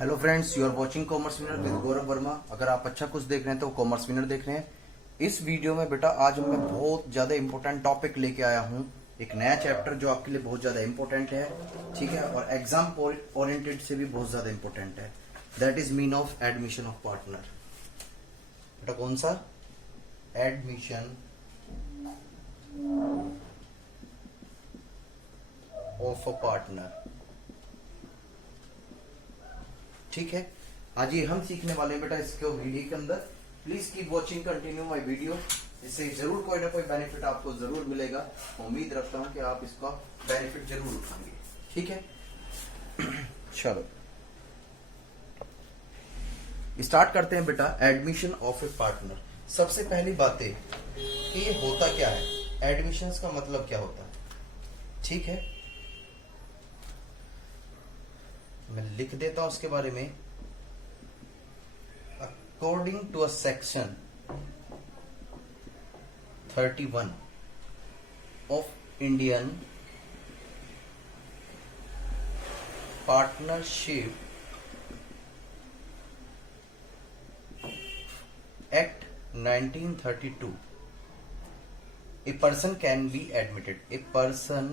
Hello friends, you are watching commerce winner with Gaurav Verma. अगर आप अच्छा कुछ देख रहे हैं तो कॉमर्स विनर देख रहे हैं। इस वीडियो में बेटा आज मैं बहुत ज्यादा इंपॉर्टेंट टॉपिक लेके आया हूँ, एक नया चैप्टर जो आपके लिए बहुत ज्यादा इंपॉर्टेंट है, ठीक है, और एग्जाम ओरिएंटेड से भी बहुत ज्यादा इंपॉर्टेंट है। That is mean of admission of partner. बेटा कौन सा? Admission of a partner. ठीक है, आज ये हम सीखने वाले हैं बेटा इसके वीडियो के अंदर। Please keep watching, continue my video. इससे जरूर कोई ना कोई बेनिफिट आपको जरूर मिलेगा। उम्मीद रखता हूं कि आप इसका बेनिफिट जरूर उठाएंगे। ठीक है, चलो स्टार्ट करते हैं बेटा। Admission of A partner. सबसे पहली बात है कि ये होता क्या है, एडमिशंस का मतलब क्या होता है। ठीक है, मैं लिख देता हूं उसके बारे में। According to a section 31 of Indian partnership act 1932, a person can be admitted. A person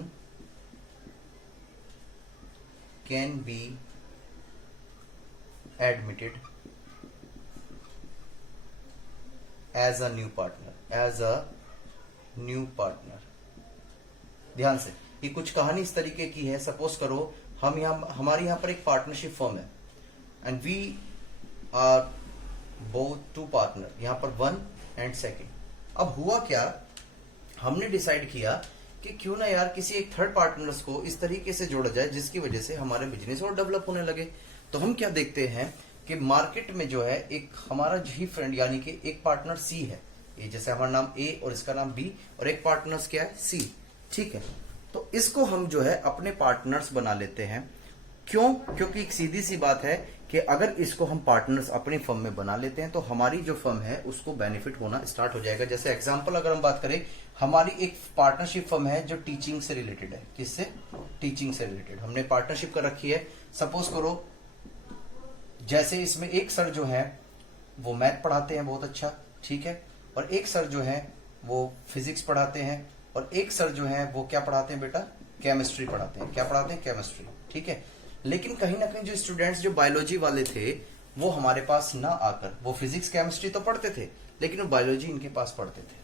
can be admitted as a new partner. As a new partner. ध्यान से, ये कुछ कहानी इस तरीके की है। सपोज करो हमारे यहाँ पर एक पार्टनरशिप फर्म है and we are both two partner, यहाँ पर 1 एंड 2। अब हुआ क्या, हमने डिसाइड किया कि क्यों ना यार किसी एक थर्ड पार्टनर्स को इस तरीके से जोड़ा जाए जिसकी वजह से हमारे बिजनेस और डेवलप होने लगे। तो हम क्या देखते हैं कि मार्केट में जो है एक हमारा ही फ्रेंड यानी कि एक पार्टनर सी है, ये जैसे हमारा नाम ए और इसका नाम बी और एक पार्टनर्स क्या है सी। ठीक है, तो इसको हम जो है अपने पार्टनर्स बना लेते हैं। क्यों? क्योंकि एक सीधी सी बात है कि अगर इसको हम पार्टनर्स अपनी फर्म में बना लेते हैं तो हमारी जो फर्म है उसको बेनिफिट होना स्टार्ट हो जाएगा। जैसे एग्जांपल अगर हम बात करें, हमारी एक पार्टनरशिप फर्म है जो टीचिंग से रिलेटेड है। किससे? टीचिंग से रिलेटेड हमने पार्टनरशिप कर रखी है। सपोज करो जैसे इसमें एक सर जो है वो मैथ पढ़ाते हैं बहुत अच्छा, ठीक है, और एक सर जो है वो फिजिक्स पढ़ाते हैं और एक सर जो है वो क्या पढ़ाते हैं बेटा? केमिस्ट्री पढ़ाते हैं। क्या पढ़ाते हैं? केमिस्ट्री। ठीक है, लेकिन कहीं ना कहीं जो स्टूडेंट्स जो बायोलॉजी वाले थे वो हमारे पास ना आकर वो फिजिक्स केमिस्ट्री तो पढ़ते थे लेकिन वो बायोलॉजी इनके पास पढ़ते थे।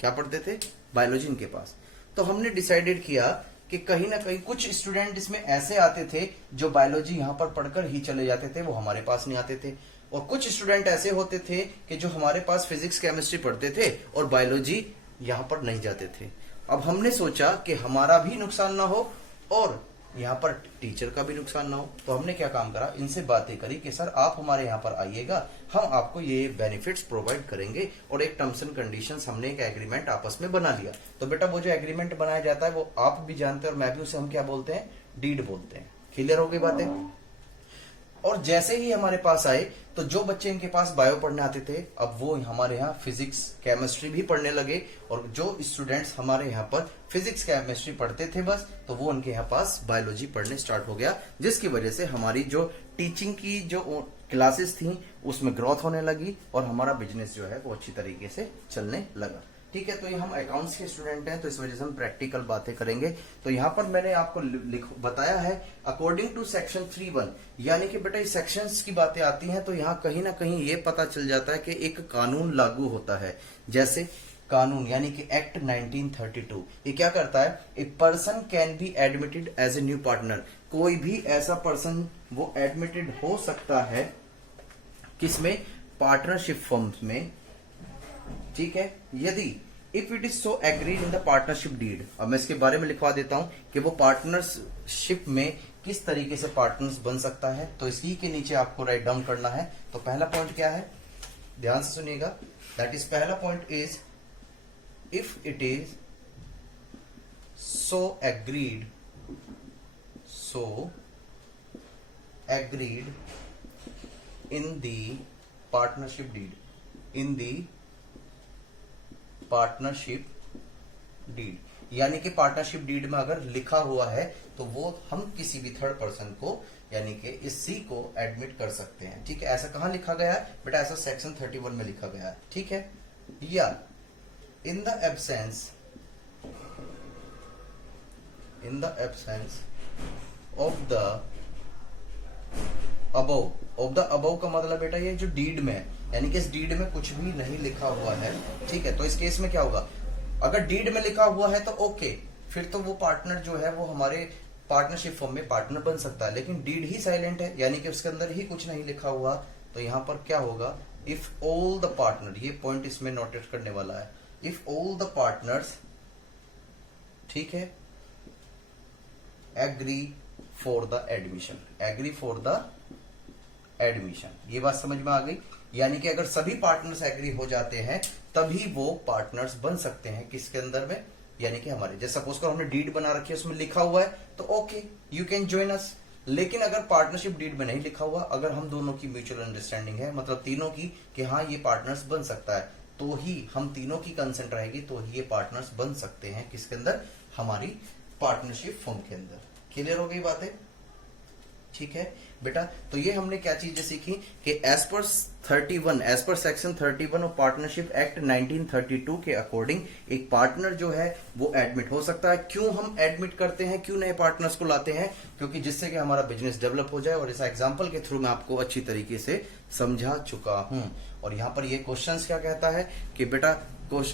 क्या पढ़ते थे? बायोलॉजी इनके पास। तो हमने डिसाइडेड किया कि कहीं ना कहीं कुछ स्टूडेंट इसमें ऐसे आते थे जो बायोलॉजी यहाँ पर पढ़कर ही चले जाते थे, वो हमारे पास नहीं आते थे। और कुछ स्टूडेंट ऐसे होते थे कि जो हमारे पास फिजिक्स केमिस्ट्री पढ़ते थे और बायोलॉजी यहाँ पर नहीं जाते थे। अब हमने सोचा कि हमारा भी नुकसान ना हो और यहाँ पर टीचर का भी नुकसान ना हो, तो हमने क्या काम करा, इनसे बातें करी कि सर आप हमारे यहाँ पर आइएगा, हम आपको ये बेनिफिट्स प्रोवाइड करेंगे। और एक टर्म्स एंड कंडीशंस हमने एक एग्रीमेंट आपस में बना लिया। तो बेटा वो जो एग्रीमेंट बनाया जाता है वो आप भी जानते हैं और मैं भी, उसे हम क्या बोलते हैं? डीड बोलते हैं। क्लियर हो गई बातें? और जैसे ही हमारे पास आए तो जो बच्चे इनके पास बायो पढ़ने आते थे अब वो हमारे यहाँ फिजिक्स केमिस्ट्री भी पढ़ने लगे। और जो स्टूडेंट्स हमारे यहाँ पर फिजिक्स केमिस्ट्री पढ़ते थे बस, तो वो उनके यहाँ पास बायोलॉजी पढ़ने स्टार्ट हो गया, जिसकी वजह से हमारी जो टीचिंग की जो क्लासेस थी उसमें ग्रोथ होने लगी और हमारा बिजनेस जो है वो अच्छी तरीके से चलने लगा। ठीक है, तो ये हम अकाउंट्स के स्टूडेंट हैं तो इस वजह से हम प्रैक्टिकल बातें करेंगे। तो यहाँ पर मैंने आपको बताया है अकॉर्डिंग टू सेक्शन 31, यानी कि बेटा इस सेक्शंस की बातें आती हैं तो यहाँ कहीं ना कहीं ये पता चल जाता है कि एक कानून लागू होता है। जैसे कानून यानी कि एक्ट 1932 ये क्या करता है? A person can be admitted as a new partner. कोई भी ऐसा पर्सन वो एडमिटेड हो सकता है किसमें? पार्टनरशिप फर्म्स में। ठीक है, यदि if it is so agreed in the partnership deed. अब मैं इसके बारे में लिखवा देता हूं कि वो पार्टनरशिप में किस तरीके से पार्टनर्स बन सकता है। तो इसी के नीचे आपको राइट डाउन करना है। तो पहला पॉइंट क्या है, ध्यान से सुनिएगा। दैट इज पहला point is if it is so agreed in the partnership deed, in the partnership deed, यानी कि पार्टनरशिप डीड में अगर लिखा हुआ है तो वो हम किसी भी थर्ड पर्सन को यानी कि इस सी को एडमिट कर सकते हैं। ठीक है, ऐसा कहां लिखा गया है बेटा? ऐसा सेक्शन 31 में लिखा गया है। ठीक है, या in the absence of the above का मतलब बेटा ये जो डीड में है, यानी कि इस डीड में कुछ भी नहीं लिखा हुआ है। ठीक है, तो इस केस में क्या होगा? अगर डीड में लिखा हुआ है तो ओके, फिर तो वो पार्टनर जो है वो हमारे पार्टनरशिप फॉर्म में पार्टनर बन सकता है। लेकिन डीड ही साइलेंट है, यानी कि उसके अंदर ही कुछ नहीं लिखा हुआ, तो यहां पर क्या होगा? इफ ऑल द पार्टनर, ये पॉइंट इसमें नोटेट करने वाला है, इफ ऑल द पार्टनर्स, ठीक है, agree for the admission, agree for the admission, ये बात समझ में आ गई? यानी कि अगर सभी पार्टनर्स एग्री हो जाते हैं तभी वो पार्टनर्स बन सकते हैं किसके अंदर में, यानी कि हमारे, जैसे सपोज करो हमने डीड बना रखी है, उसमें लिखा हुआ है तो okay you can join us. लेकिन अगर पार्टनरशिप डीड में नहीं लिखा हुआ, अगर हम दोनों की म्यूचुअल अंडरस्टैंडिंग है, मतलब तीनों की, कि हाँ ये पार्टनर्स बन सकता है, तो ही हम तीनों की कंसेंट रहेगी, तो ही ये पार्टनर्स बन सकते हैं किसके अंदर? हमारी पार्टनरशिप फॉर्म के अंदर। क्लियर हो गई बातें? ठीक है बेटा, तो ये हमने क्या चीजें सीखी कि as per section 31 of partnership act 1932 के अकॉर्डिंग एक पार्टनर जो है वो एडमिट हो सकता है। क्यों हम एडमिट करते हैं, क्यों नए पार्टनर्स को लाते हैं? क्योंकि जिससे कि हमारा बिजनेस डेवलप हो जाए, और इस एग्जांपल के थ्रू मैं आपको अच्छी तरीके से समझा चुका हूं। और यहां पर ये क्वेश्चंस क्या कहता है कि बेटा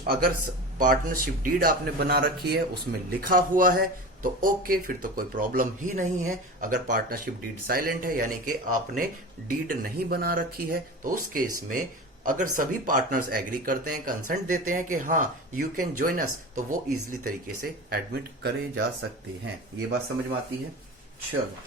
अगर पार्टनरशिप डीड आपने बना रखी है, उसमें लिखा हुआ है तो ओके, फिर तो कोई प्रॉब्लम ही नहीं है। अगर पार्टनरशिप डीड साइलेंट है, यानी कि आपने डीड नहीं बना रखी है, तो उस केस में अगर सभी पार्टनर्स एग्री करते हैं, कंसेंट देते हैं कि हाँ यू कैन ज्वाइन अस, तो वो इजिली तरीके से एडमिट करे जा सकते हैं। ये बात समझ में आती है? चलो,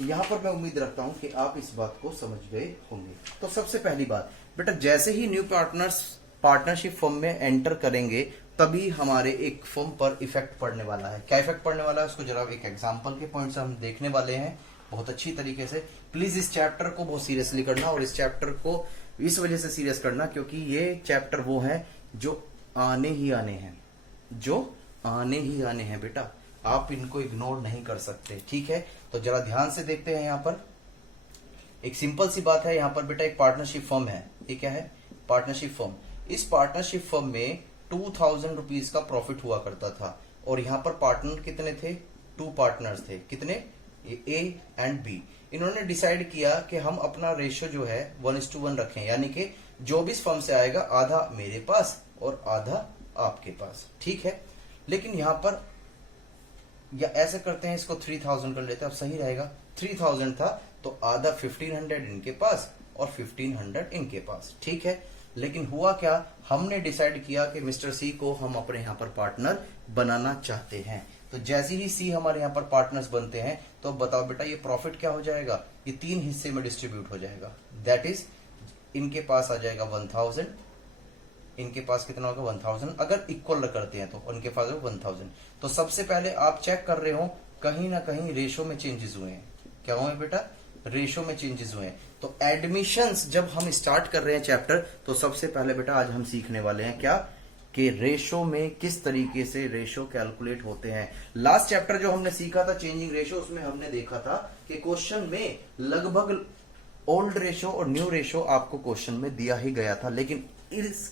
यहां पर मैं उम्मीद रखता हूं कि आप इस बात को समझ गए होंगे। तो सबसे पहली बात बेटा, जैसे ही न्यू पार्टनर्स पार्टनरशिप फर्म में एंटर करेंगे तभी हमारे एक फर्म पर इफेक्ट पड़ने वाला है। क्या इफेक्ट पड़ने वाला है उसको जरा एक एग्जांपल के पॉइंट से हम देखने वाले हैं बहुत अच्छी तरीके से। प्लीज इस चैप्टर को बहुत सीरियसली करना, और इस चैप्टर को इस वजह से सीरियस करना क्योंकि ये चैप्टर वो है जो आने ही आने हैं, जो आने ही आने हैं बेटा, आप इनको इग्नोर नहीं कर सकते। ठीक है, तो जरा ध्यान से देखते हैं। यहाँ पर एक सिंपल सी बात है, यहाँ पर बेटा एक पार्टनरशिप फर्म है। ये क्या है? Partnership firm. इस पार्टनरशिप फर्म में 2000 रुपीज का प्रॉफिट हुआ करता था, और यहां पर पार्टनर कितने थे? 2 पार्टनर्स थे। कितने? A and B. इन्होंने डिसाइड किया कि हम अपना रेशियो जो है 1:1 रखें, यानी कि जो भी फर्म से आएगा आधा मेरे पास और आधा आपके पास। ठीक है, लेकिन यहां पर या ऐसे करते हैं, इसको 3000 कर लेते हैं, अब सही रहेगा। 3000 था तो आधा 1500 इनके पास और 1500 इनके पास। ठीक है, लेकिन हुआ क्या, हमने डिसाइड किया कि मिस्टर सी को हम अपने यहां पर पार्टनर बनाना चाहते हैं। तो जैसे ही सी हमारे यहां पर पार्टनर्स बनते हैं, तो बताओ बेटा ये प्रॉफिट क्या हो जाएगा? ये 3 हिस्से में डिस्ट्रीब्यूट हो जाएगा। दैट इज, इनके पास आ जाएगा 1000, इनके पास कितना होगा? 1000। अगर इक्वल करते हैं तो उनके पास 1000। तो सबसे पहले आप चेक कर रहे हो कहीं ना कहीं रेशो में चेंजेस हुए हैं। क्या हुए बेटा? रेशो में चेंजेस हुए हैं। तो एडमिशंस जब हम स्टार्ट कर रहे हैं चैप्टर, तो सबसे पहले बेटा आज हम सीखने वाले हैं क्या, कि रेशो में किस तरीके से रेशो कैलकुलेट होते हैं। लास्ट चैप्टर जो हमने सीखा था चेंजिंग रेशो, उसमें हमने देखा था कि क्वेश्चन में लगभग ओल्ड रेशो और न्यू रेशो आपको क्वेश्चन में दिया ही गया था। लेकिन इस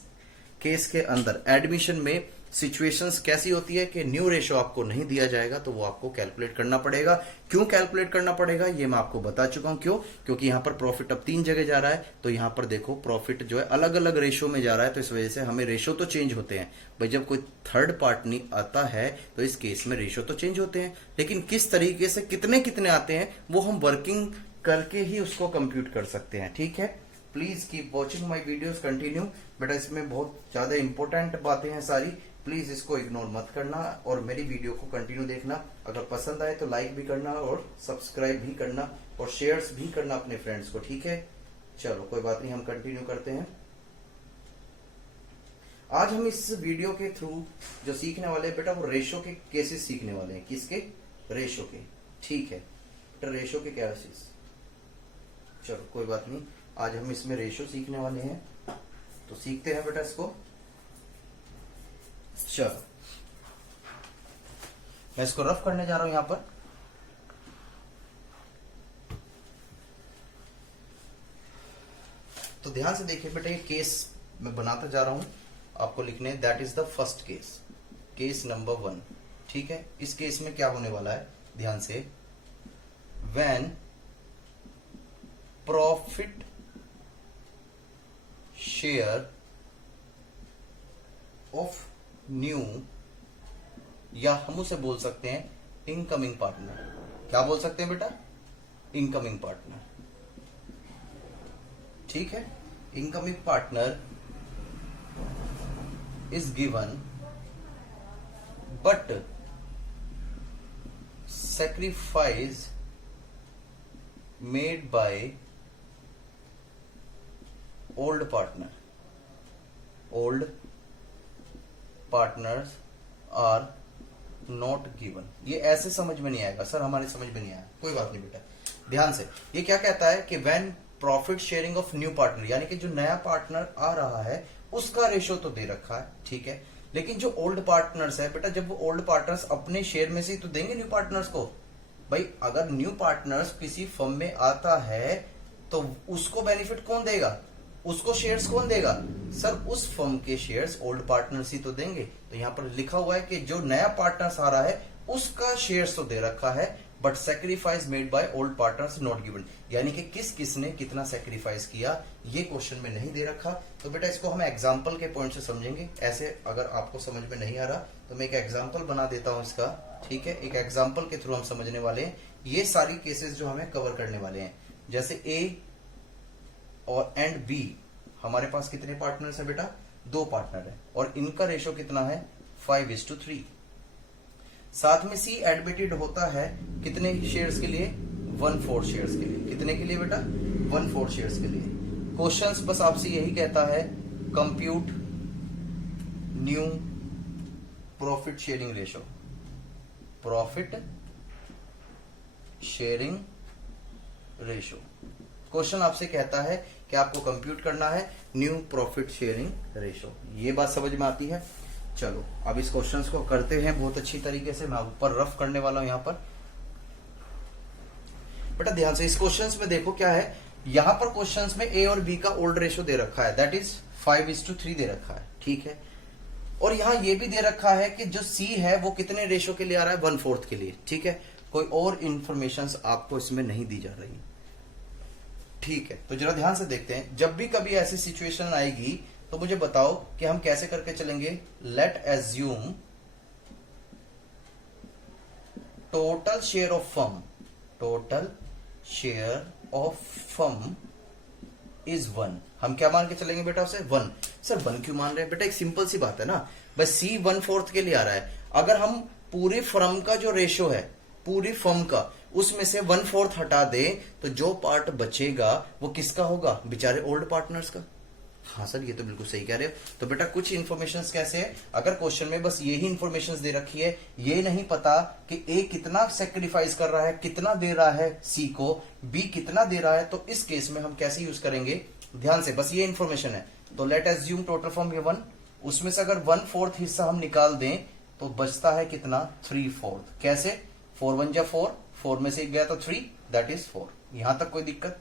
केस के अंदर एडमिशन में सिचुएशंस कैसी होती है कि न्यू रेशो आपको नहीं दिया जाएगा, तो वो आपको कैलकुलेट करना पड़ेगा। क्यों कैलकुलेट करना पड़ेगा ये मैं आपको बता चुका हूं। क्यों? क्योंकि यहां पर प्रॉफिट अब 3 जगह जा रहा है, तो यहां पर देखो प्रॉफिट जो है अलग अलग रेशो में जा रहा है, तो इस वजह से हमें रेशो तो चेंज होते हैं भाई। जब कोई थर्ड पार्टी आता है तो इस केस में रेशो तो चेंज होते हैं, लेकिन किस तरीके से कितने कितने आते हैं वो हम वर्किंग करके ही उसको कंप्यूट कर सकते हैं। ठीक है, please keep watching my videos continue. बेटा इसमें बहुत ज्यादा इंपॉर्टेंट बातें हैं सारी, प्लीज इसको इग्नोर मत करना और मेरी वीडियो को कंटिन्यू देखना। अगर पसंद आए तो लाइक भी करना और सब्सक्राइब भी करना और शेयर्स भी करना अपने फ्रेंड्स को। ठीक है, चलो कोई बात नहीं, हम कंटिन्यू करते हैं। आज हम इस वीडियो के थ्रू जो सीखने वाले हैं बेटा, वो रेशो के केसेस सीखने वाले हैं। किसके? रेशो के। ठीक है बेटा, रेशो के केसेस। चलो कोई बात नहीं, आज हम इसमें रेशो सीखने वाले हैं, तो सीखते हैं बेटा इसको। चलो मैं इसको रफ करने जा रहा हूं यहां पर। तो ध्यान से देखिए बेटा, ये केस मैं बनाता जा रहा हूं, आपको लिखने, that is the first case, case number 1। ठीक है, इस केस में क्या होने वाला है, ध्यान से, when profit share of new, या हम उसे बोल सकते हैं इनकमिंग पार्टनर। क्या बोल सकते हैं बेटा, इनकमिंग पार्टनर। ठीक है, incoming partner is given but sacrifice made by old partners are not given। ये ऐसे समझ में नहीं आएगा सर, हमारे समझ में नहीं आया, कोई बात नहीं बेटा। ध्यान से, ये क्या कहता है कि when profit sharing of new partner, यानी कि जो नया पार्टनर आ रहा है उसका रेशो तो दे रखा है, ठीक है, लेकिन जो ओल्ड पार्टनर्स है बेटा, जब वो ओल्ड पार्टनर्स अपने शेयर में से ही तो देंगे न्यू पार्टनर्स को। भाई अगर न्यू पार्टनर्स किसी फर्म में आता है तो उसको बेनिफिट कौन देगा, उसको शेयर्स कौन देगा सर, उस फर्म के शेयर्स ओल्ड पार्टनर्स ही तो देंगे। तो यहां पर लिखा हुआ है कि जो नया पार्टनर्स आ रहा है उसका शेयर्स तो दे रखा है, but sacrifice made by old partners not given, यानी कि किसने कितना सेक्रीफाइस किया ये क्वेश्चन में नहीं दे रखा। तो बेटा इसको हम एग्जांपल के पॉइंट से समझेंगे। ऐसे अगर आपको समझ में नहीं आ रहा तो मैं एक एग्जांपल बना देता हूं इसका, ठीक है, एक एग्जांपल के थ्रू हम समझने वाले हैं ये सारी केसेस जो हमें कवर करने वाले हैं। जैसे ए और एंड बी, हमारे पास कितने पार्टनर्स है बेटा, 2 पार्टनर है, और इनका रेशो कितना है 5:3। साथ में सी एडमिटेड होता है कितने शेयर्स के लिए, 1/4 शेयर्स के लिए। कितने के लिए बेटा, 1/4 शेयर्स के लिए। क्वेश्चंस बस आपसे यही कहता है, compute new profit sharing ratio, profit sharing ratio. Question आपसे कहता है कि आपको कंप्यूट करना है न्यू प्रॉफिट शेयरिंग रेशो। ये बात समझ में आती है। चलो अब इस क्वेश्चंस को करते हैं बहुत अच्छी तरीके से। मैं ऊपर रफ करने वाला हूं यहां पर। बेटा ध्यान से इस क्वेश्चंस में देखो क्या है, यहां पर क्वेश्चंस में ए और बी का ओल्ड रेशो दे रखा है, दैट इज 5:3 दे रखा है, ठीक है। और यहां ये भी दे रखा है कि जो सी है वो कितने रेशो के लिए आ रहा है, 1/4 के लिए, ठीक है। कोई और इंफॉर्मेशन आपको इसमें नहीं दी जा रही, ठीक है। तो जरा ध्यान से देखते हैं, जब भी कभी ऐसी सिचुएशन आएगी तो मुझे बताओ कि हम कैसे करके चलेंगे। Late assume total share of firm, total share of firm is 1। हम क्या मान के चलेंगे बेटा उसे, 1। सर 1 क्यों मान रहे हैं बेटा, एक सिंपल सी बात है ना, बस सी 1/4 के लिए आ रहा है। अगर हम पूरी फर्म का जो रेशो है, पूरी फर्म का, उसमें से 1/4 हटा दे तो जो पार्ट बचेगा वो किसका होगा, बेचारे ओल्ड पार्टनर्स का। हाँ सर ये तो बिल्कुल सही कह रहे हो। तो बेटा कुछ इन्फॉर्मेशंस कैसे है, अगर क्वेश्चन में बस यही इन्फॉर्मेशंस दे रखी है, ये नहीं पता कि ए कितना सेक्रीफाइस कर रहा है, कितना दे रहा है सी को, बी कितना दे रहा है, तो इस केस में हम कैसे यूज करेंगे, ध्यान से बस ये इन्फॉर्मेशन है। तो लेट एज्यूम टोटल फॉर्म ये 1, उसमें से अगर 1/4 हिस्सा हम निकाल दें तो बचता है कितना, 3/4। कैसे, 4 1 जा 4, 4 में से एक गया तो 3, दैट इज 4। यहां तक कोई दिक्कत,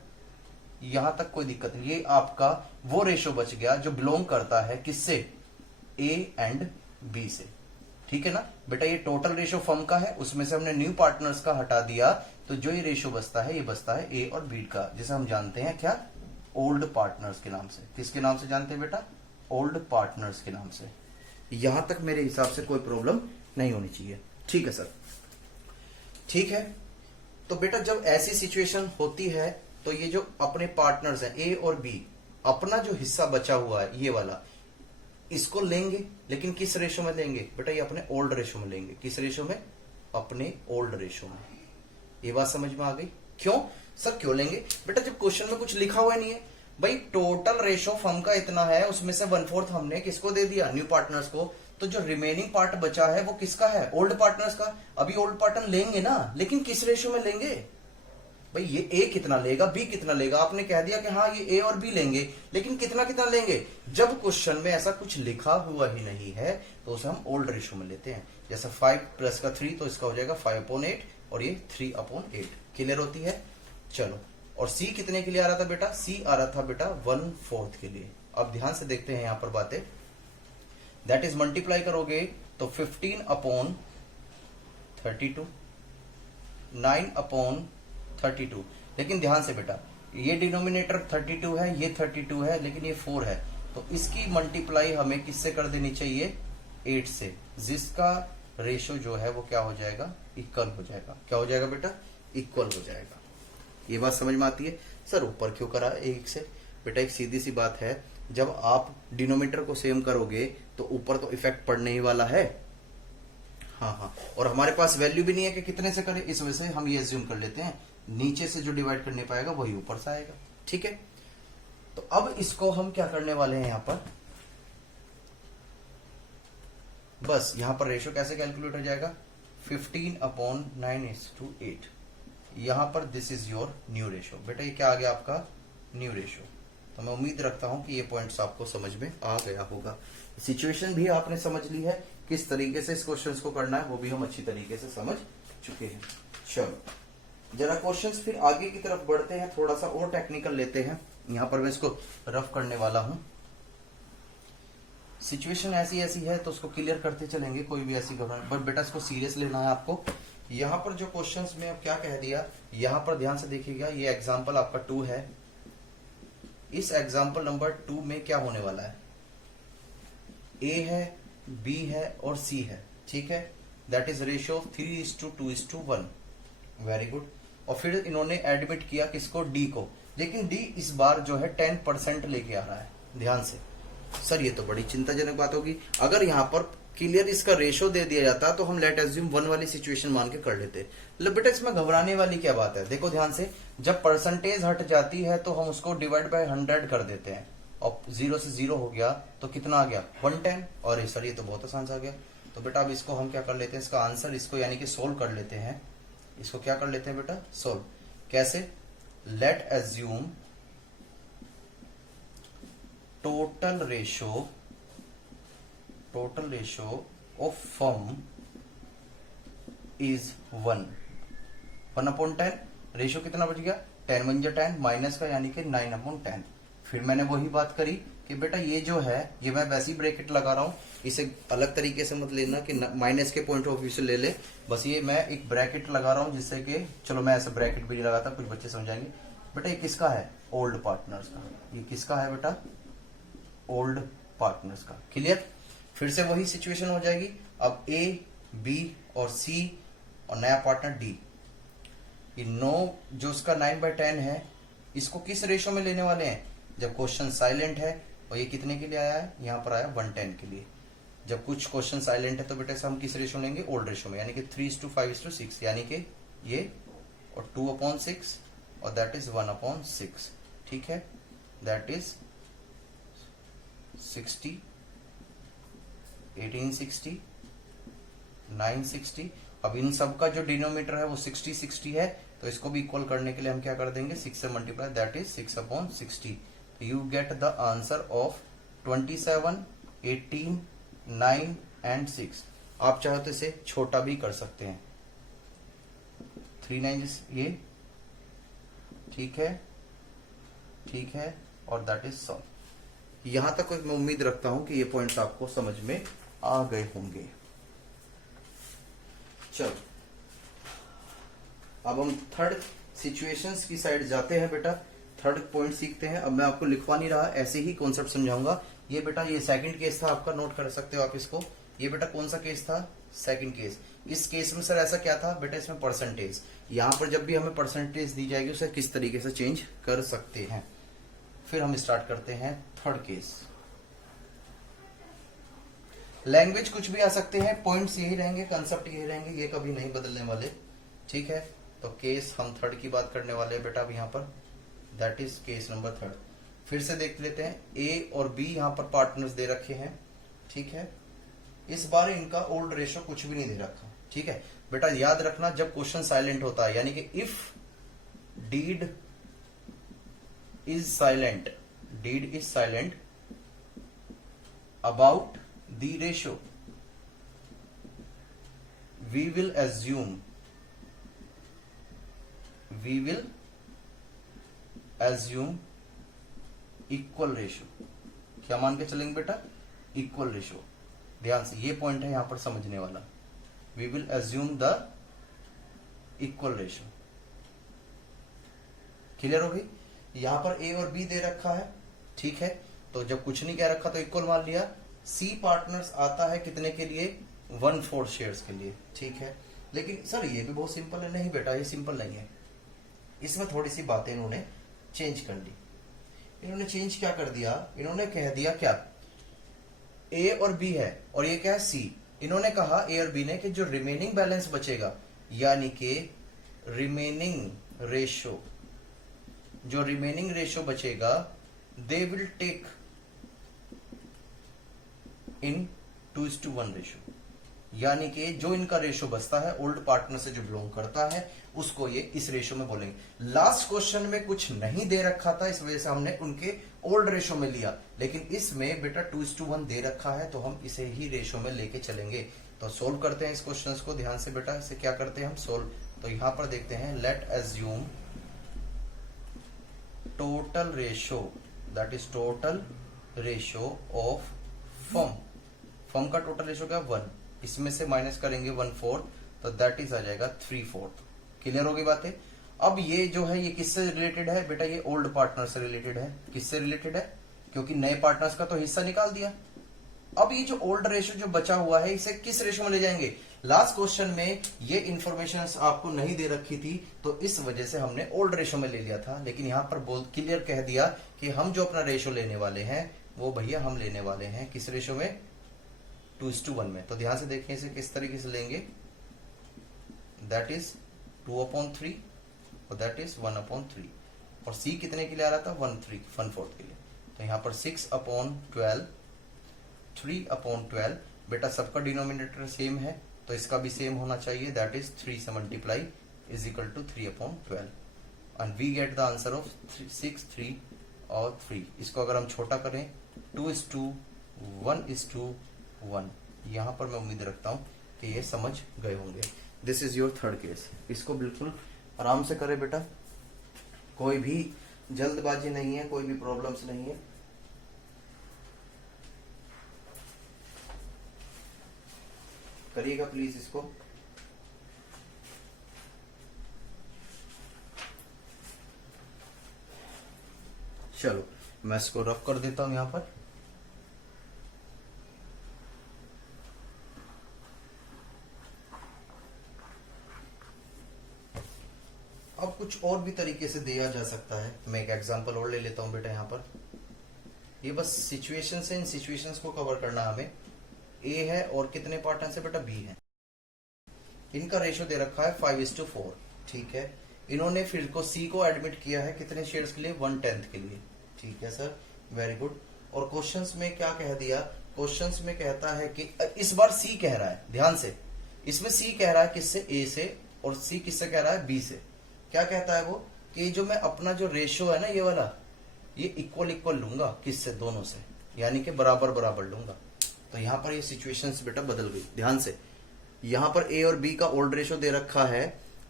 यहां तक कोई दिक्कत नहीं। ये आपका वो रेशो बच गया जो बिलोंग करता है किससे, ए एंड बी से, ठीक है ना बेटा। ये टोटल रेशो फर्म का है, उसमें से हमने न्यू पार्टनर्स का हटा दिया, तो जो ये रेशो बचता है ये बचता है ए और बी का, जिसे हम जानते हैं क्या, ओल्ड पार्टनर्स के नाम से। किसके नाम से जानते हैं बेटा, ओल्ड पार्टनर्स के नाम से। यहां तक मेरे हिसाब से कोई प्रॉब्लम नहीं होनी चाहिए, ठीक है सर, ठीक है। तो बेटा जब ऐसी सिचुएशन होती है तो ये जो अपने पार्टनर्स हैं ए और बी, अपना जो हिस्सा बचा हुआ है ये वाला, इसको लेंगे, लेकिन किस रेशो में लेंगे बेटा, ये अपने ओल्ड रेशो में लेंगे। किस रेशो में, अपने ओल्ड रेशो में। ये बात समझ में आ गई। क्यों सर क्यों लेंगे बेटा, जब क्वेश्चन में कुछ लिखा हुआ नहीं है। भाई टोटल रेशो फर्म का इतना है, उसमें से 1/4 हमने किसको दे दिया, न्यू पार्टनर्स को, तो जो रिमेनिंग पार्ट बचा है वो किसका है, ओल्ड पार्टनर्स का। अभी ओल्ड पार्टनर लेंगे ना, लेकिन किस रेशो में लेंगे भाई, ये ए कितना लेगा, बी कितना लेगा। आपने कह दिया कि हाँ ये ए और बी लेंगे, लेकिन कितना कितना लेंगे। जब क्वेश्चन में ऐसा कुछ लिखा हुआ ही नहीं है तो उसे हम ओल्ड रेशो में लेते हैं। जैसे 5 + 3 तो इसका हो जाएगा 5/8 और ये 3/8। क्लियर होती है। चलो और सी कितने के लिए आ रहा था बेटा, सी आ रहा था बेटा 1/4 के लिए। अब ध्यान से देखते हैं यहां पर बातें, दैट इज मल्टीप्लाई करोगे तो 15/32, 9/32। लेकिन ध्यान से बेटा, ये डिनोमिनेटर 32 है, ये 32 है, लेकिन ये 4 है, तो इसकी मल्टीप्लाई हमें किससे कर देनी चाहिए, 8 से, जिसका रेशो जो है वो क्या हो जाएगा, इक्वल हो जाएगा। क्या हो जाएगा बेटा, इक्वल हो जाएगा। ये बात समझ में आती है। सर ऊपर क्यों करा 1 से, बेटा एक सीधी सी बात है, जब आप डिनोमिनेटर को सेम करोगे तो ऊपर तो इफेक्ट पड़ने ही वाला है। हाँ, और हमारे पास वैल्यू भी नहीं है कि कितने से करें, इस वजह से हम ये एज्यूम कर लेते हैं नीचे से जो डिवाइड करने पाएगा वही ऊपर से आएगा। ठीक है, तो अब इसको हम क्या करने वाले हैं, यहां पर बस यहां पर रेशो कैसे कैलकुलेट हो जाएगा, 15/9:8। यहां पर this is your new ratio. बेटा ये क्या आ गया आपका, न्यू रेशो। तो मैं उम्मीद रखता हूं कि ये पॉइंट्स आपको समझ में आ गया होगा। सिचुएशन भी आपने समझ ली है, किस तरीके से इस क्वेश्चंस को करना है वो भी हम अच्छी तरीके से समझ चुके हैं। चलो जरा क्वेश्चंस फिर आगे की तरफ बढ़ते हैं, थोड़ा सा और टेक्निकल लेते हैं। यहां पर मैं इसको रफ करने वाला हूं। सिचुएशन ऐसी ऐसी है तो उसको क्लियर करते चलेंगे, कोई भी ऐसी घबराहट, बट बेटा इसको सीरियस लेना है आपको। यहां पर जो क्वेश्चंस में अब क्या कह दिया, यहां पर ध्यान से देखिएगा, ये एग्जांपल आपका 2 है। इस एग्जांपल नंबर 2 में क्या होने वाला है, ए है, बी है और सी है। ठीक है, that is ratio 3:2:1। Very good. और फिर इन्होंने एडमिट किया किसको, डी को, लेकिन डी इस बार जो है 10% लेके आ रहा है। ध्यान से सर ये तो बड़ी चिंताजनक बात होगी। अगर यहां पर क्लियर इसका रेशो दे दिया जाता तो हम लेट एज्यूम 1 वाली सिचुएशन मान के कर लेते। बेटा इसमें घबराने वाली क्या बात है, देखो ध्यान से, जब परसेंटेज हट जाती है तो हम उसको डिवाइड बाय 100 कर देते हैं, और 0 से 0 हो गया तो कितना आ गया, 110। और सर ये तो बहुत आसान सा आ गया। तो बेटा अब इसको हम क्या कर लेते हैं, इसका आंसर इसको यानी कि सोल्व कर लेते हैं। इसको क्या कर लेते हैं बेटा, सोल्व। कैसे, late assume total ratio of firm is 1/10। Ratio कितना बच गया, 10 × 10 माइनस का यानी कि 9/10। फिर मैंने वही बात करी कि बेटा ये जो है, ये मैं वैसी ब्रैकेट लगा रहा हूं, इसे अलग तरीके से मत लेना कि माइनस के पॉइंट ऑफ व्यू से ले ले, बस ये मैं एक ब्रैकेट लगा रहा हूं जिससे कि, चलो मैं ऐसा ब्रैकेट भी नहीं लगाता, कुछ बच्चे समझाएंगे। बेटा ये किसका है, ओल्ड पार्टनर्स का। ये किसका है बेटा, ओल्ड पार्टनर्स का। क्लियर, फिर से वही सिचुएशन हो जाएगी। अब ए, बी और सी और नया पार्टनर डी। ये 9 जो उसका 9/10 है, इसको किस रेशो में लेने वाले हैं, जब क्वेश्चन साइलेंट है। और ये कितने के लिए आया है, यहां पर आया 110 के लिए। जब कुछ क्वेश्चन साइलेंट है तो बेटा हम किस रेशो लेंगे, ओल्ड रेशो में, यानी कि 3:5:6, यानी कि ये और 2/6 और दैट इज 1/6। ठीक है, दैट इज 60, 1860, 960। अब इन सब का जो डिनोमिनेटर है वो 60 है, तो इसको भी इक्वल करने के लिए हम क्या कर देंगे, 6 से multiply, that is 6/60। You get the answer of 27, 18, 9 and 6। आप चाहो तो इसे छोटा भी कर सकते हैं, 3 9 ये, ठीक है, और दैट इज सॉल्व। यहां तक मैं उम्मीद रखता हूं कि ये पॉइंट्स आपको समझ में आ गए होंगे। चलो अब हम थर्ड सिचुएशंस की साइड जाते हैं बेटा, थर्ड पॉइंट सीखते हैं। अब मैं आपको लिखवा नहीं रहा, ऐसे ही कॉन्सेप्ट समझाऊंगा। ये बेटा ये सेकंड केस था आपका, नोट कर सकते हो आप इसको। ये बेटा कौन सा केस था, सेकंड केस। इस केस में सर ऐसा क्या था बेटा, इसमें परसेंटेज, यहां पर जब भी हमें परसेंटेज दी जाएगी उसे किस तरीके से चेंज कर सकते हैं। फिर हम स्टार्ट करते हैं थर्ड केस। लैंग्वेज कुछ भी आ सकते हैं, पॉइंट्स यही रहेंगे, कंसेप्ट यही रहेंगे, ये कभी नहीं बदलने वाले। ठीक है, तो केस हम थर्ड की बात करने वाले हैं बेटा अब यहाँ पर, that is case number third. फिर से देख लेते हैं, ए और बी यहाँ पर पार्टनर्स दे रखे हैं। ठीक है, इस बार इनका ओल्ड रेशो कुछ भी नहीं दे रखा। ठीक है बेटा, याद रखना जब क्वेश्चन साइलेंट होता है, यानी कि if deed is silent about the ratio, we will assume assume equal ratio. क्या मान के चलेंगे बेटा? Equal ratio. ध्यान से ये पॉइंट है यहां पर समझने वाला। We will assume the equal ratio. Clear हो गई? यहां पर ए और बी दे रखा है, ठीक है, तो जब कुछ नहीं कह रखा तो इक्वल मान लिया। सी पार्टनर्स आता है कितने के लिए? 1/4 शेयर्स के लिए, ठीक है। लेकिन सर ये भी बहुत सिंपल है। नहीं बेटा, ये सिंपल नहीं है, इसमें थोड़ी सी बातें इन्होंने चेंज कर दी। इन्होंने चेंज क्या कर दिया? इन्होंने कह दिया क्या, ए और बी है और ये क्या है? सी। इन्होंने कहा ए और बी ने कि जो रिमेनिंग बैलेंस बचेगा, यानी कि रिमेनिंग रेशो, जो रिमेनिंग रेशो बचेगा, they will take in 2:1 ratio. यानी कि जो इनका रेशो बचता है ओल्ड पार्टनर से जो बिलोंग करता है उसको ये इस रेशो में बोलेंगे। लास्ट क्वेश्चन में कुछ नहीं दे रखा था, इस वजह से हमने उनके ओल्ड रेशो में लिया, लेकिन इसमें बेटा 2:1 दे रखा है तो हम इसे ही रेशो में लेके चलेंगे। तो सोल्व करते हैं इस क्वेश्चन को ध्यान से बेटा। इसे क्या करते हैं हम? सोल्व। तो यहां पर देखते हैं, late assume total ratio, that is total ratio of firm. Firm का टोटल रेशो क्या? 1। इसमें से माइनस करेंगे 1/4, तो दैट इज आ जाएगा 3/4। क्लियर हो गई बातें? अब ये जो है ये किससे रिलेटेड है बेटा? ये ओल्ड पार्टनर से रिलेटेड है। किससे रिलेटेड है? क्योंकि नए पार्टनर्स का तो हिस्सा निकाल दिया। अब ये जो ओल्ड रेशो जो बचा हुआ है इसे किस रेशो में ले जाएंगे? लास्ट क्वेश्चन में ये इंफॉर्मेशन आपको नहीं दे रखी थी तो इस वजह से हमने ओल्ड रेशो में ले लिया था, लेकिन यहां पर बोल क्लियर कह दिया कि हम जो अपना रेशो लेने वाले हैं वो भैया हम लेने वाले हैं किस रेशो में? 2:1 में। तो ध्यान से देखें इसे किस तरीके से लेंगे, दैट इज 2/3 और दैट इज 1/3। और सी कितने के लिए आ रहा था? 1/4 के लिए। तो यहां पर 6/12, 3/12। बेटा सबका डिनोमिनेटर सेम है तो इसका भी सेम होना चाहिए, दैट इज 3 से multiply is equal to 3/12 and we get the answer of 6, 3 और 3। इसको अगर हम छोटा करें 2:2, 1:1। यहां पर मैं उम्मीद रखता हूं कि ये समझ गए होंगे। This is your third case. इसको बिल्कुल आराम से करें बेटा, कोई भी जल्दबाजी नहीं है, कोई भी प्रॉब्लम्स नहीं है। करिएगा प्लीज इसको। चलो मैं इसको रफ कर देता हूं यहां पर। अब कुछ और भी तरीके से दिया जा सकता है। मैं एक एग्जांपल और ले लेता हूं बेटा यहां पर। ये बस सिचुएशन से इन सिचुएशंस को कवर करना हमें। ए है और कितने पार्टनर से बेटा? बी है। इनका रेशो दे रखा है 5:4, ठीक है। इन्होंने फिर को सी को एडमिट किया है कितने शेयर्स के लिए? 1/10 के लिए, ठीक है सर, वेरी गुड। और क्वेश्चंस में क्या कह दिया? क्वेश्चंस में कहता है कि इस बार सी कह रहा है, ध्यान से, इसमें सी कह रहा है किससे? ए से, और सी किससे कह रहा है? बी से। क्या कहता है वो? कि जो मैं अपना जो रेशो है ना ये वाला, ये इक्वल लूंगा किससे? दोनों से, यानी कि बराबर बराबर लूंगा। तो यहां पर ये सिचुएशंस बेटा बदल गई। ध्यान से, यहां पर ए और बी का ओल्ड रेशो दे रखा है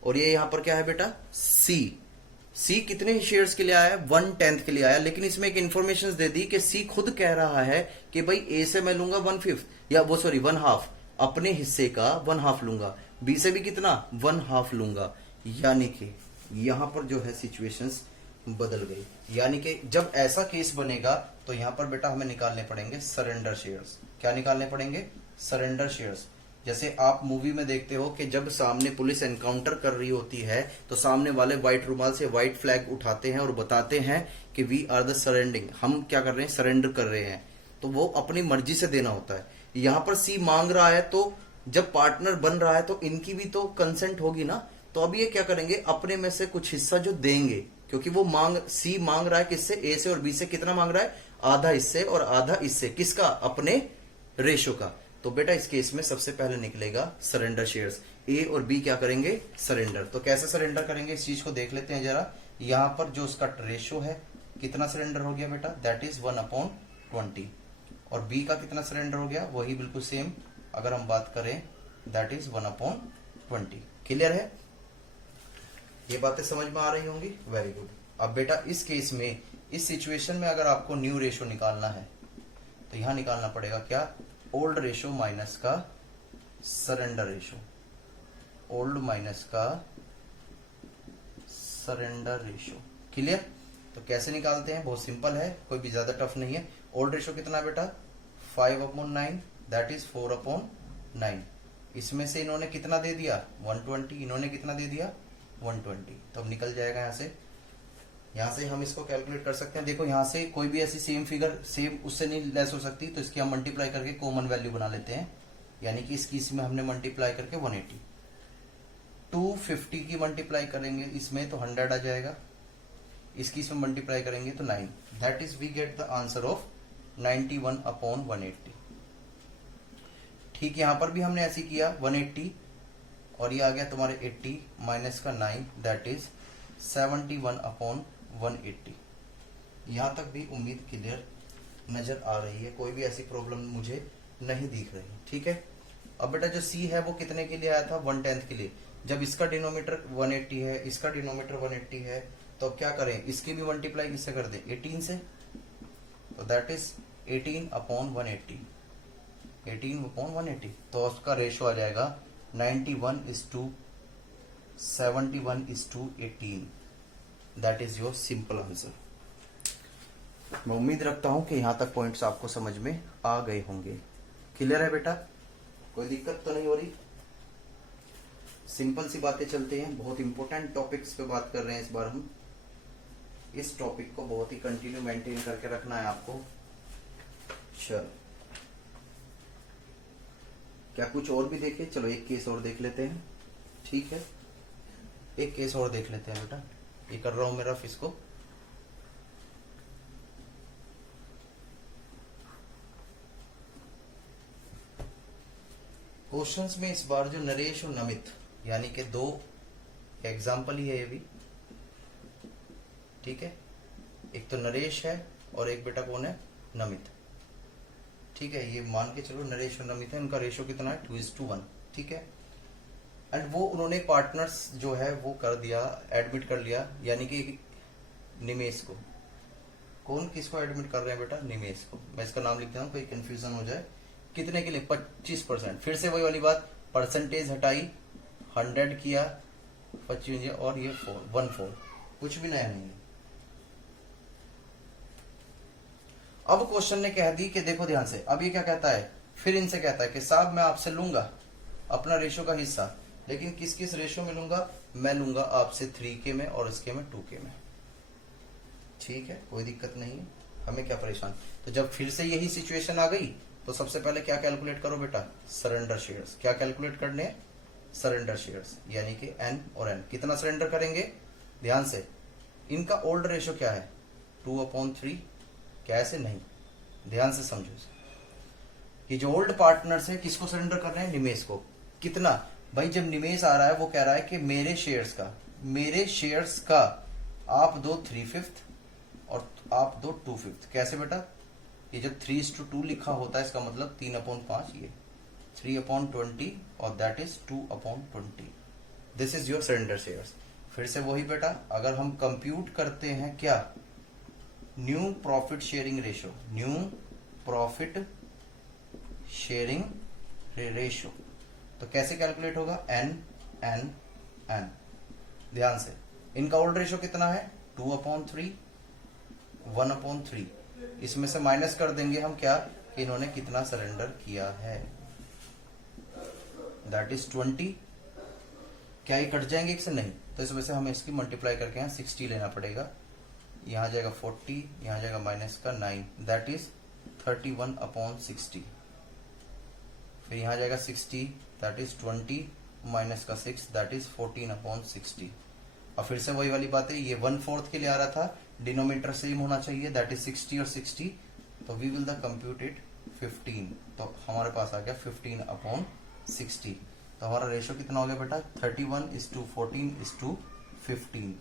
और ये यहां पर क्या है बेटा? सी। सी कितने शेयर्स के लिए आया? 1/10 के लिए आया, लेकिन इसमें एक इंफॉर्मेशन दे दी कि सी खुद कह रहा है कि भाई ए से मैं लूंगा 1/5 या वो सॉरी 1/2, अपने हिस्से का 1/2 लूंगा। बी से भी कितना? 1/2 लूंगा। यानी कि यहां पर जो है सिचुएशंस बदल गई। यानी कि जब ऐसा केस बनेगा तो यहां पर बेटा हमें निकालने पड़ेंगे सरेंडर शेयर्स। क्या निकालने पड़ेंगे? Surrender shares. जैसे आप मूवी में देखते हो कि जब सामने पुलिस एनकाउंटर कर रही होती है तो सामने वाले व्हाइट रुमाल से व्हाइट फ्लैग उठाते हैं और बताते हैं कि वी आर द सरेंडिंग, हम क्या कर रहे हैं? सरेंडर कर रहे हैं। तो वो अपनी मर्जी से देना होता है। यहां पर सी मांग रहा है तो जब पार्टनर बन रहा है तो इनकी भी तो कंसेंट होगी ना। तो अब ये क्या करेंगे? अपने में से कुछ हिस्सा जो देंगे, क्योंकि वो सी मांग रहा है किससे? ए से, और बी से कितना मांग रहा है? आधा इससे और आधा इससे। किसका? अपने रेशो का। तो बेटा इस केस में सबसे पहले निकलेगा सरेंडर शेयर्स। ए और बी क्या करेंगे? सरेंडर। तो कैसे सरेंडर करेंगे इस चीज को देख लेते हैं जरा। यहां पर जो उसका रेशो है कितना सरेंडर हो गया बेटा? That is 1/20। और बी का कितना सरेंडर हो गया? वही बिल्कुल सेम अगर हम बात करें, दैट इज 1/20। क्लियर है? ये बातें समझ में आ रही होंगी? Very good. अब बेटा इस केस में, इस सिचुएशन में अगर आपको न्यू रेशो निकालना है तो यहां निकालना पड़ेगा क्या, ओल्ड रेशो माइनस का सरेंडर रेशो, ओल्ड माइनस का सरेंडर रेशो। क्लियर? तो कैसे निकालते हैं, बहुत सिंपल है, कोई भी ज्यादा टफ नहीं है। ओल्ड रेशो कितना है बेटा, 5/9, दैट इज 4/9। इसमें से इन्होंने कितना दे दिया 120, इन्होंने कितना दे दिया 120, तो अब निकल जाएगा यहां से हम इसको कैलकुलेट कर सकते हैं। देखो यहां से कोई भी ऐसी सेम फिगर सेम उससे नहीं लेस हो सकती, तो इसकी हम मल्टीप्लाई करके कॉमन वैल्यू बना लेते हैं, यानी कि इसकी इसमें हमने मल्टीप्लाई करके 180, 250 की मल्टीप्लाई करेंगे इसमें तो 100 आ जाएगा, इसकी इसमें मल्टीप्लाई करेंगे तो 9, that is we get the answer of 91/180। ठीक, यहां पर भी हमने ऐसे किया 180 और ये आ गया तुम्हारे 80 माइनस का 9, दैट इज 71/180। यहां तक भी उम्मीद क्लियर नजर आ रही है, कोई भी ऐसी प्रॉब्लम मुझे नहीं दिख रही। ठीक है, अब बेटा जो सी है वो कितने के लिए आया था, 1/10 के लिए। जब इसका डिनोमीटर 180 है, इसका डिनोमीटर 180 है, तो क्या करें, इसकी भी मल्टीप्लाई किससे कर दें, 18 से, तो दैट इज 18/180, 18/180। तो उसका रेशो आ जाएगा 91:71:18, that is your simple answer. मैं उम्मीद रखता हूं कि यहां तक पॉइंट्स आपको समझ में आ गए होंगे। क्लियर है बेटा, कोई दिक्कत तो नहीं हो रही? सिंपल सी बातें चलते हैं, बहुत इंपॉर्टेंट टॉपिक्स पे बात कर रहे हैं इस बार हम। इस टॉपिक को बहुत ही कंटिन्यू मेंटेन करके रखना है आपको। चलो, क्या कुछ और भी देखें? चलो एक केस और देख लेते हैं। ठीक है, एक केस और देख लेते हैं बेटा, ये कर रहा हूं मैं रफ इसको। क्वेश्चंस में इस बार जो नरेश और नमित, यानी कि दो एग्जाम्पल ही है ये भी। ठीक है, एक तो नरेश है और एक बेटा कौन है, नमित। ठीक है, ये मान के चलो नरेश और नमित है, उनका रेशो कितना है 2:1। ठीक है, एंड वो उन्होंने पार्टनर्स जो है वो कर दिया, एडमिट कर लिया, यानी कि निमेश को। कौन किसको एडमिट कर रहे हैं बेटा, निमेश को। मैं इसका नाम लिखता हूं, कोई कंफ्यूजन हो जाए। कितने के लिए, 25%। फिर से वही वाली बात, परसेंटेज हटाई, 100 किया, 25 और ये 1/4, कुछ भी नया नहीं है। अब क्वेश्चन ने कह दी कि देखो ध्यान से, अब ये क्या कहता है, फिर इनसे कहता है कि साहब मैं आपसे लूंगा अपना रेशो का हिस्सा, लेकिन किस किस रेशो में लूंगा, मैं लूंगा आपसे 3K में और इसके में 2K में। ठीक है, कोई दिक्कत नहीं है, हमें क्या परेशान। तो जब फिर से यही सिचुएशन आ गई तो सबसे पहले क्या कैलकुलेट करो बेटा, सरेंडर शेयर्स। क्या कैलकुलेट करने हैं, सरेंडर शेयर्स, यानी कि N और N कितना सरेंडर करेंगे। ध्यान से, इनका ओल्ड रेशो क्या है 2/3, क्या ऐसे नहीं, ध्यान से समझो। ये जो ओल्ड पार्टनर्स है किसको सरेंडर कर रहे हैं, निमेश को। कितना भाई, जब निमेश आ रहा है वो कह रहा है कि मेरे शेयर्स का आप दो 3/5 और आप दो 2/5। कैसे बेटा, ये जब 3:2 लिखा होता है इसका मतलब 3/5, ये 3/20 और that is 2/20। This is your surrender shares. फिर से वही बेटा, अगर हम कंप्यूट करते हैं क्या, new profit sharing ratio, new profit sharing ratio, तो कैसे कैलकुलेट होगा, N N N। ध्यान से, इनका ओल्ड रेशो कितना है 2/3, 1/3। इसमें से माइनस कर देंगे हम क्या, कि इन्होंने कितना सरेंडर किया है, दैट इज 20। क्या ये कट जाएंगे इससे, नहीं, तो इसमें से हमें इसकी मल्टीप्लाई करके यहाँ 60 लेना पड़ेगा। यहाँ जाएगा 40, यहाँ जाएगा माइनस का 9, दैट इज 31/60। फिर यहाँ जाएगा 60, दैट इज 20 माइनस का 6, दैट इज 14/60। और फिर से वही वाली बात है, ये 1/4 के लिए आ रहा था, डिनोमीटर सेम होना चाहिए, दैट इज 60 और 60, तो we will the compute it 15, तो हमारे पास आ गया 15/60। तो हमारा रेशो कितना हो गया बेटा, 31:14:15।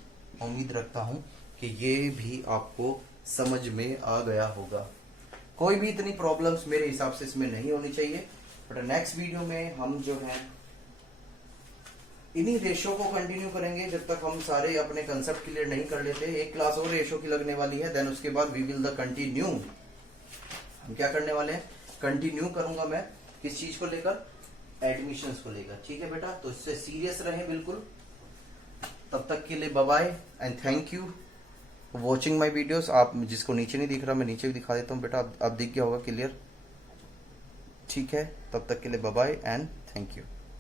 उम्मीद रखता हूं कि ये भी आपको समझ में आ गया होगा। कोई भी इतनी प्रॉब्लम्स मेरे हिसाब से इसमें नहीं होनी चाहिए, बट नेक्स्ट वीडियो में हम जो है इन्हीं रेशो को कंटिन्यू करेंगे जब तक हम सारे अपने कंसेप्ट क्लियर नहीं कर लेते। एक क्लास और रेशो की लगने वाली है, देन उसके बाद वी विल द कंटिन्यू। हम क्या करने वाले हैं, कंटिन्यू करूंगा मैं किस चीज को लेकर, एडमिशंस को लेकर। ठीक है बेटा, तो इससे सीरियस रहें बिल्कुल। तब तक के लिए bye bye and thank you watching my videos. आप जिसको नीचे नहीं दिख रहा, मैं नीचे भी दिखा देता हूँ बेटा, अब दिख गया होगा क्लियर। ठीक है, तब तक के लिए bye bye and thank you.